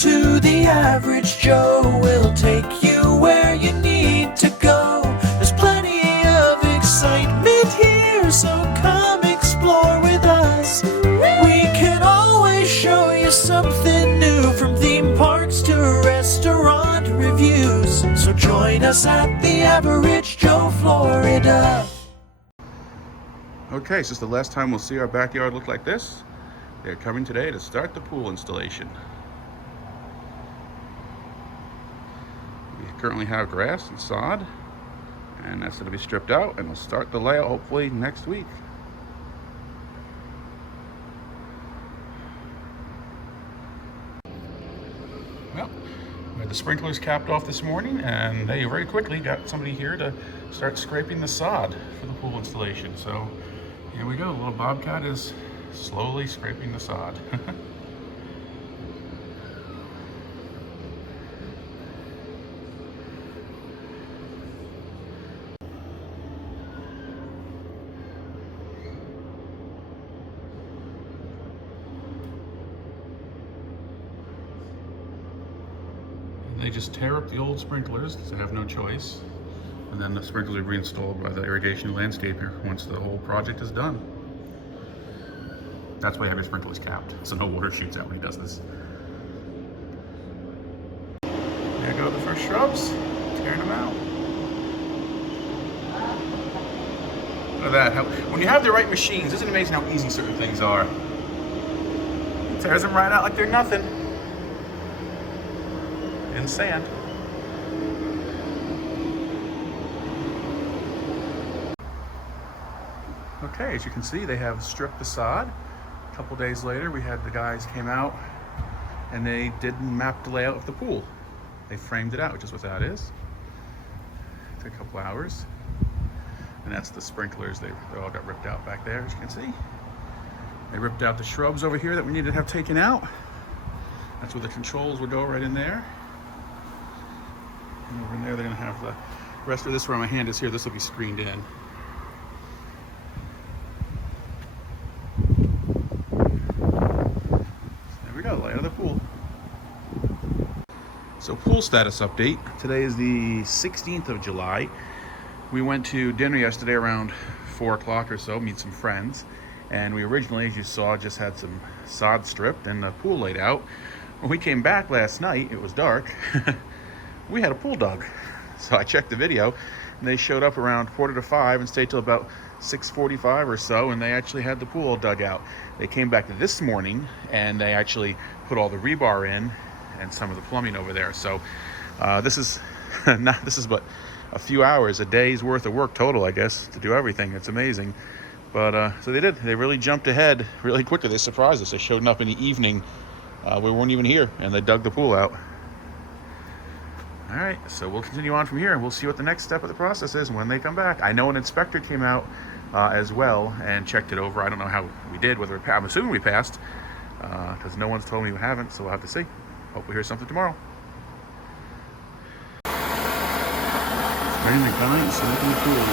to the average Joe. We'll take you where you need to go. There's plenty of excitement here, so come explore with us. We can always show you something new, from theme parks to restaurant reviews. So join us at the Average Joe, Florida. Okay, so it's the last time we'll see our backyard look like this. They're coming today to start the pool installation. We currently have grass and sod, and that's going to be stripped out, and we'll start the layout hopefully next week. Well, we had the sprinklers capped off this morning, and they very quickly got somebody here to start scraping the sod for the pool installation. So here we go, little Bobcat is slowly scraping the sod. They just tear up the old sprinklers because they have no choice, and then the sprinklers are reinstalled by the irrigation landscaper once the whole project is done. That's why you have your sprinklers capped, so no water shoots out when he does this. There go the first shrubs, tearing them out. Look at that. When you have the right machines, isn't it amazing how easy certain things are? It tears them right out like they're nothing. In sand. Okay, as you can see, they have stripped the sod. A couple days later, we had the guys came out and they did map the layout of the pool. They framed it out, which is what that is. Took a couple hours. And that's the sprinklers. They all got ripped out back there, as you can see. They ripped out the shrubs over here that we needed to have taken out. That's where the controls would go, right in there. And over in there, they're gonna have the rest of this, where my hand is here, this will be screened in. There we go, layout of the pool. So pool status update. Today is the 16th of July. We went to dinner yesterday around 4 o'clock or so, meet some friends. And we originally, as you saw, just had some sod stripped and the pool laid out. When we came back last night, it was dark. We had a pool dug. So I checked the video, and they showed up around 4:45 and stayed till about 6:45 or so, and they actually had the pool all dug out. They came back this morning, and they actually put all the rebar in and some of the plumbing over there. So this is but a few hours, a day's worth of work total, I guess, to do everything. It's amazing. But so they did. They really jumped ahead really quickly. They surprised us. They showed up in the evening. We weren't even here, and they dug the pool out. All right, so we'll continue on from here, and we'll see what the next step of the process is when they come back. I know an inspector came out as well and checked it over. I don't know how we did, whether it passed. I'm assuming we passed, because no one's told me we haven't, so we'll have to see. Hope we hear something tomorrow. Spraying the gunite and soaking the pool in.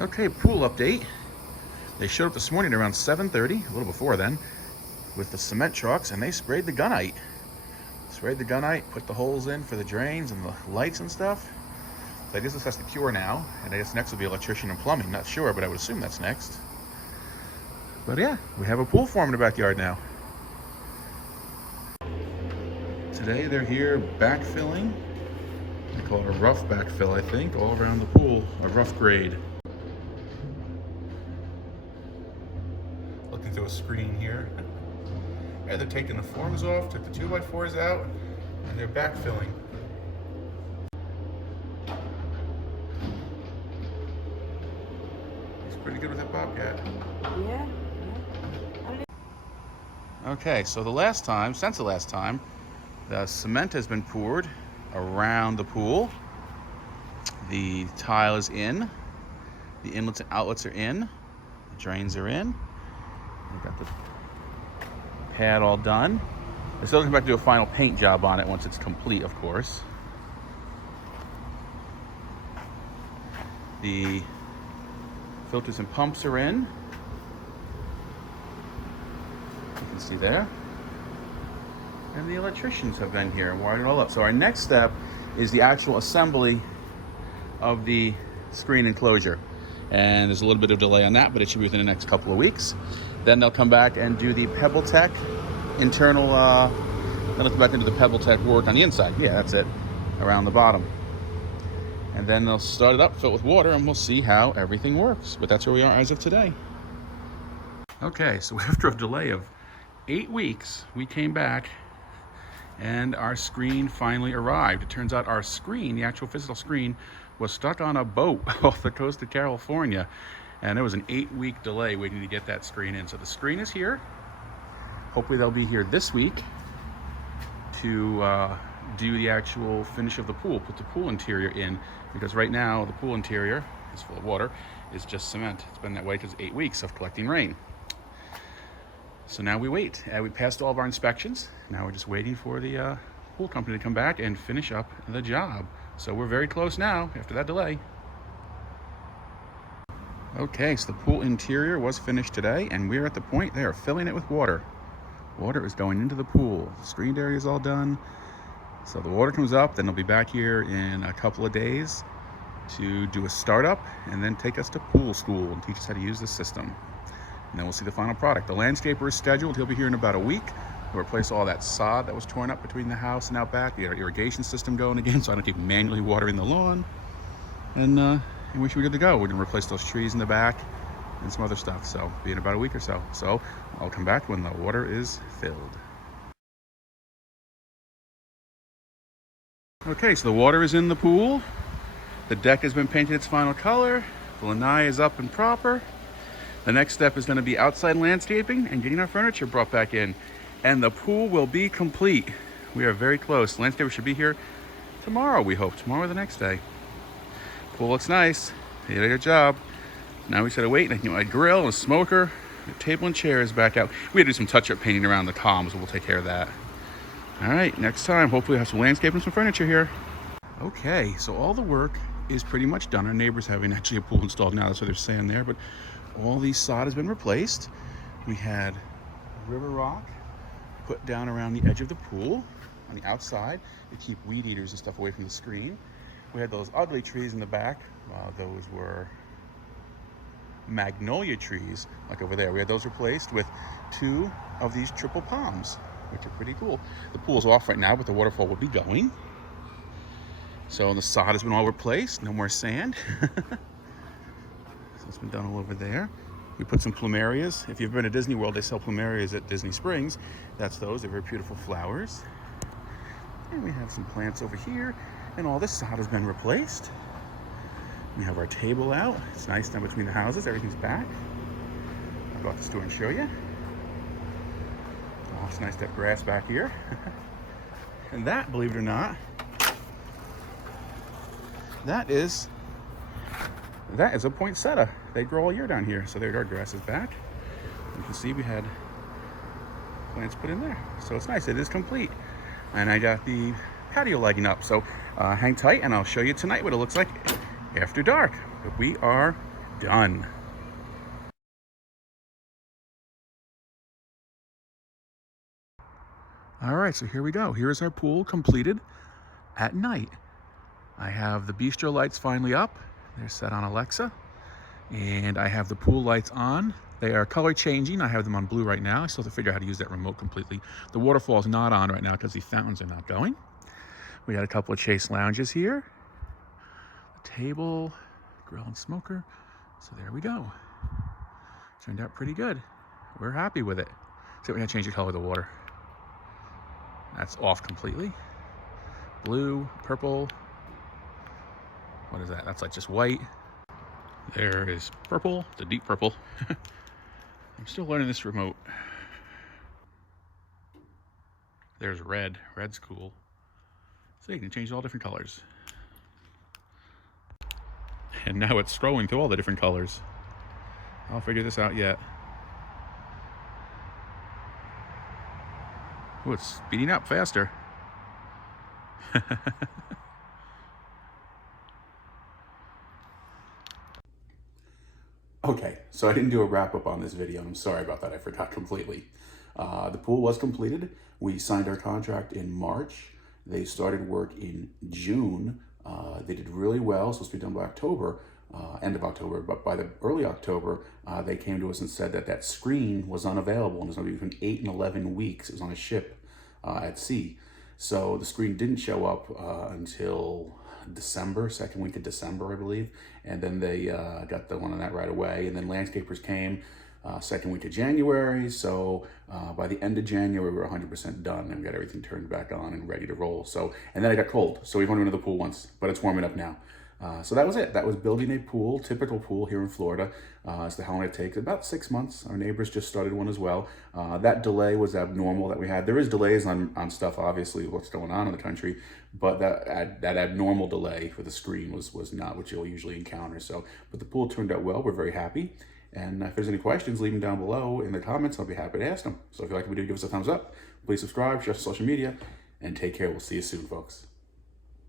Okay, pool update. They showed up this morning around 7:30, a little before then, with the cement trucks, and they sprayed the gunite. Sprayed the gunite, put the holes in for the drains and the lights and stuff. So I guess this has to cure now, and I guess next will be electrician and plumbing. Not sure, but I would assume that's next. But yeah, we have a pool form in the backyard now. Today they're here backfilling. They call it a rough backfill, I think, all around the pool, a rough grade. Looking through a screen here. Yeah, they're taking the forms off, took the 2x4s out, and they're backfilling. He's pretty good with that Bobcat. Yeah. Okay, so since the last time, the cement has been poured around the pool. The tile is in. The inlets and outlets are in. The drains are in. We've got the pad all done. They're still coming back to do a final paint job on it once it's complete, of course. The filters and pumps are in. You can see there. And the electricians have been here and wired it all up. So our next step is the actual assembly of the screen enclosure. And there's a little bit of delay on that, but it should be within the next couple of weeks. Then they'll come back and do the PebbleTech internal, then they'll come back and do the PebbleTech work on the inside. Yeah, that's it, around the bottom. And then they'll start it up, fill it with water, and we'll see how everything works. But that's where we are as of today. Okay, so after a delay of 8 weeks, we came back and our screen finally arrived. It turns out our screen, the actual physical screen, was stuck on a boat off the coast of California. And there was an 8-week delay waiting to get that screen in. So the screen is here. Hopefully they'll be here this week to do the actual finish of the pool, put the pool interior in, because right now the pool interior is full of water, is just cement. It's been that way because 8 weeks of collecting rain. So now we wait. We passed all of our inspections. Now we're just waiting for the pool company to come back and finish up the job. So we're very close now after that delay. Okay, so the pool interior was finished today, and we're at the point they are filling it with water. Water is going into the pool. The screened area is all done. So the water comes up, then they'll be back here in a couple of days to do a startup and then take us to pool school and teach us how to use the system. And then we'll see the final product. The landscaper is scheduled. He'll be here in about a week. We'll replace all that sod that was torn up between the house and out back. We got our irrigation system going again, so I don't keep manually watering the lawn. And we should be good to go. We're gonna replace those trees in the back and some other stuff. So be in about a week or so. So I'll come back when the water is filled. Okay, so the water is in the pool. The deck has been painted its final color. The lanai is up and proper. The next step is going to be outside landscaping and getting our furniture brought back in. And the pool will be complete. We are very close. The landscaper should be here tomorrow, we hope. Tomorrow or the next day. Pool looks nice. They did a good job. Now we just gotta wait. I can get my grill and a smoker. The table and chairs back out. We had to do some touch-up painting around the columns, so we'll take care of that. All right, next time, hopefully we'll have some landscaping and some furniture here. Okay, so all the work is pretty much done. Our neighbors having actually a pool installed now, that's what they're saying there, but all the sod has been replaced. We had river rock put down around the edge of the pool on the outside to keep weed eaters and stuff away from the screen. We had those ugly trees in the back. Those were magnolia trees, like over there. We had those replaced with 2 of these triple palms, which are pretty cool. The pool's off right now, but the waterfall will be going. So the sod has been all replaced, no more sand. So it's been done all over there. We put some plumerias. If you've been to Disney World, they sell plumerias at Disney Springs. That's those, they're very beautiful flowers. And we have some plants over here, and all this sod has been replaced. We have our table out. It's nice now between the houses, everything's back. I'll go out the store and show you. Oh, it's nice to have grass back here. And that, believe it or not, that is a poinsettia. They grow all year down here. So there's our grasses back. You can see we had plants put in there. So it's nice, it is complete. And I got the patio lighting up. So hang tight and I'll show you tonight what it looks like after dark. But we are done. All right, so here we go. Here is our pool completed at night. I have the bistro lights finally up. They're set on Alexa. And I have the pool lights on. They are color changing. I have them on blue right now. I still have to figure out how to use that remote completely. The waterfall is not on right now because the fountains are not going. We got a couple of chase lounges here. A table, grill and smoker. So there we go. Turned out pretty good. We're happy with it. So we're gonna change the color of the water. That's off completely. Blue, purple. What is that? That's like just white. There is purple, the deep purple. I'm still learning this remote. There's red. Red's cool. So you can change all different colors. And now it's scrolling through all the different colors. I'll figure this out yet. Oh, it's speeding up faster. Okay, so I didn't do a wrap up on this video. I'm sorry about that. I forgot completely. The pool was completed. We signed our contract in March. They started work in June. They did really well. Supposed to be done by October, end of October. But by the early October, they came to us and said that that screen was unavailable and it was going to be between 8 and 11 weeks. It was on a ship at sea. So the screen didn't show up until December, second week of December, I believe. And then they got the one on that right away. And then landscapers came second week of January. So by the end of January, we were 100% done and we got everything turned back on and ready to roll. So, and then it got cold. So we've only been to the pool once, but it's warming up now. So that was it. That was building a pool, typical pool here in Florida. It's how long it takes. About 6 months. Our neighbors just started one as well. That delay was abnormal that we had. There is delays on stuff, obviously, what's going on in the country, but that abnormal delay for the screen was not what you'll usually encounter. So, but the pool turned out well. We're very happy. And if there's any questions, leave them down below in the comments. I'll be happy to ask them. So if you like the video, give us a thumbs up. Please subscribe, share on social media, and take care. We'll see you soon, folks.